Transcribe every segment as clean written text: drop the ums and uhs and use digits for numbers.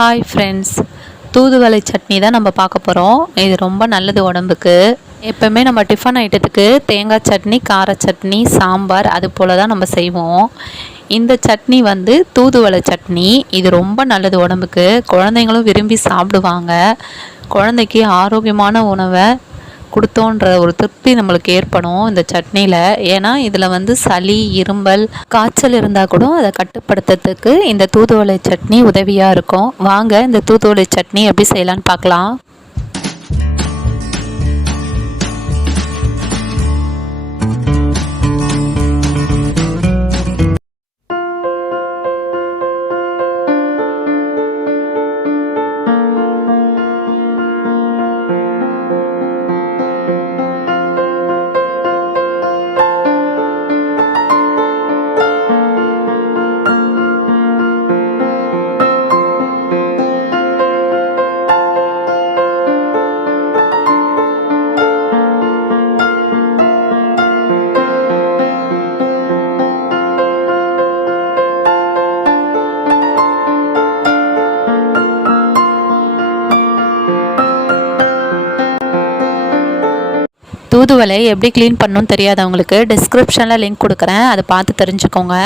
Hi friends, தூதுவளை சட்னி தான் நம்ம பார்க்க போகிறோம். இது ரொம்ப நல்லது உடம்புக்கு. எப்போவுமே நம்ம டிஃபன் ஐட்டத்துக்கு தேங்காய் சட்னி, கார சட்னி, சாம்பார் அது போல் தான் நம்ம செய்வோம். இந்த சட்னி தூதுவளை சட்னி. இது ரொம்ப நல்லது உடம்புக்கு. குழந்தைங்களும் விரும்பி சாப்பிடுவாங்க. குழந்தைக்கு ஆரோக்கியமான உணவை கொடுத்தோன்ற ஒரு திருப்தி நம்மளுக்கு ஏற்படும் இந்த சட்னியில். ஏன்னா இதில் சளி, இரும்பல், காய்ச்சல் இருந்தால் கூட அதை கட்டுப்படுத்துறதுக்கு இந்த தூதுவளை சட்னி உதவியாக இருக்கும். வாங்க இந்த தூதுவளை சட்னி எப்படி செய்யலான்னு பார்க்கலாம். தூதுவளை எப்படி க்ளீன் பண்ணணும்னு தெரியாதவங்களுக்கு டிஸ்கிரிப்ஷனில் லிங்க் கொடுக்குறேன், அதை பார்த்து தெரிஞ்சுக்கோங்க.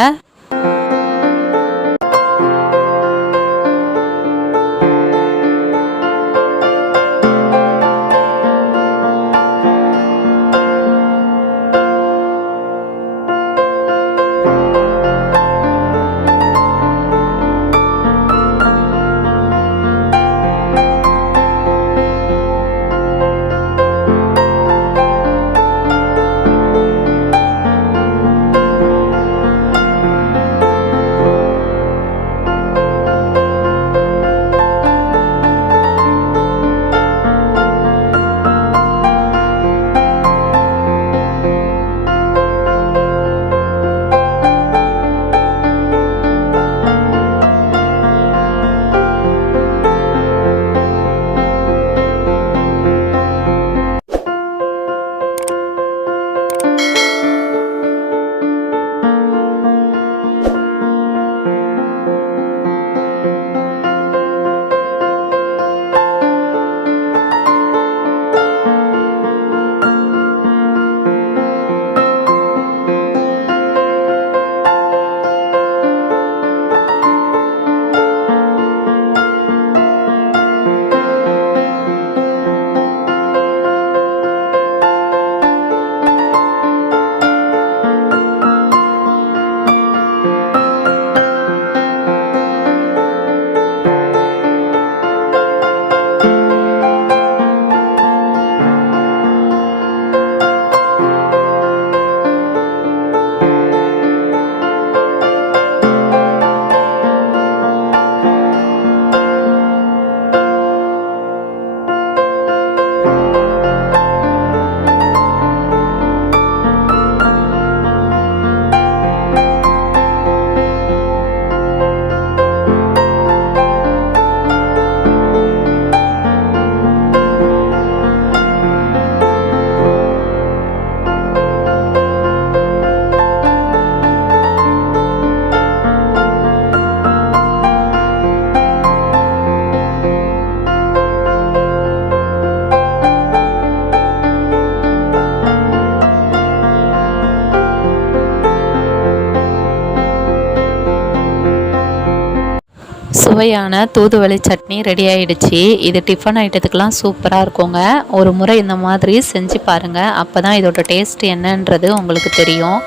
சுவையான தூதுவளை சட்னி ரெடி ஆகிடுச்சு. இது டிஃபன் ஐட்டத்துக்கெலாம் சூப்பராக இருக்குங்க. ஒரு முறை இந்த மாதிரி செஞ்சு பாருங்கள். அப்போ தான் இதோட டேஸ்ட் என்னன்றது உங்களுக்கு தெரியும்.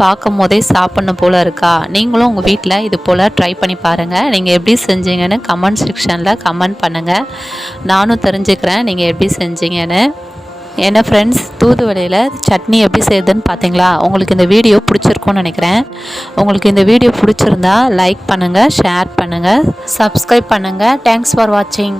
பார்க்கும் போதே சாப்பிட்ணும் போல் இருக்கா? நீங்களும் உங்கள் வீட்டில் இது போல் ட்ரை பண்ணி பாருங்கள். நீங்கள் எப்படி செஞ்சீங்கன்னு கமெண்ட் செக்ஷனில் கமெண்ட் பண்ணுங்கள். நானும் தெரிஞ்சுக்கிறேன் நீங்கள் எப்படி செஞ்சீங்கன்னு. என்ன ஃப்ரெண்ட்ஸ், தூதுவளையில் சட்னி எப்படி செய்யுதுன்னு பார்த்தீங்களா? உங்களுக்கு இந்த வீடியோ பிடிச்சிருக்கும்னு நினைக்கிறேன். உங்களுக்கு இந்த வீடியோ பிடிச்சிருந்தா லைக் பண்ணுங்கள், ஷேர் பண்ணுங்கள், சப்ஸ்கிரைப் பண்ணுங்கள். தேங்க்ஸ் ஃபார் வாட்சிங்.